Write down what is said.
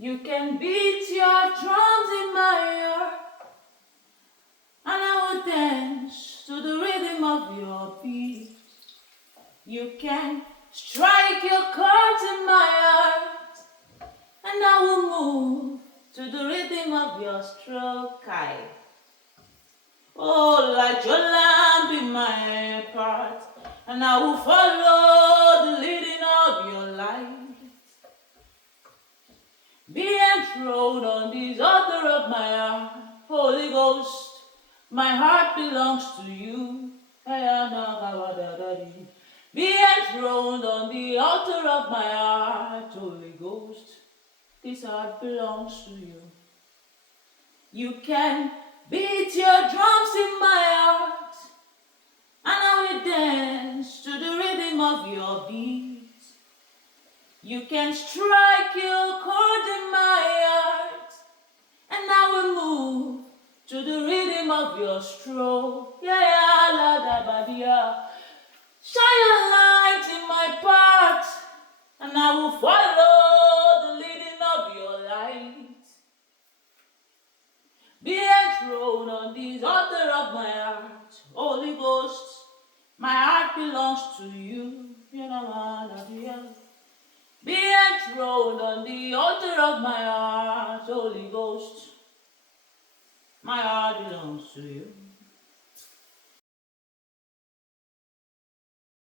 You can beat your drums in my heart, and I will dance to the rhythm of your beat. You can strike your chords in my heart, and I will move to the rhythm of your stroke. Oh, light your lamp in my part, and I will follow the leading of your light. Be enthroned on this altar of my heart, Holy Ghost. My heart belongs to you. Be enthroned on the altar of my heart, Holy Ghost. This heart belongs to you. You can beat your drums in my heart, and I will dance to the rhythm of your beat. You can strike your chord in my heart, and I will move to the rhythm of your stroke. Yeah, la da ba dia. Shine a light in my path, and I will follow the leading of your light. Be enthroned on this altar of my heart, Holy Ghost. My heart belongs to you. Be enthroned on the altar of my heart, Holy Ghost. My heart belongs to you.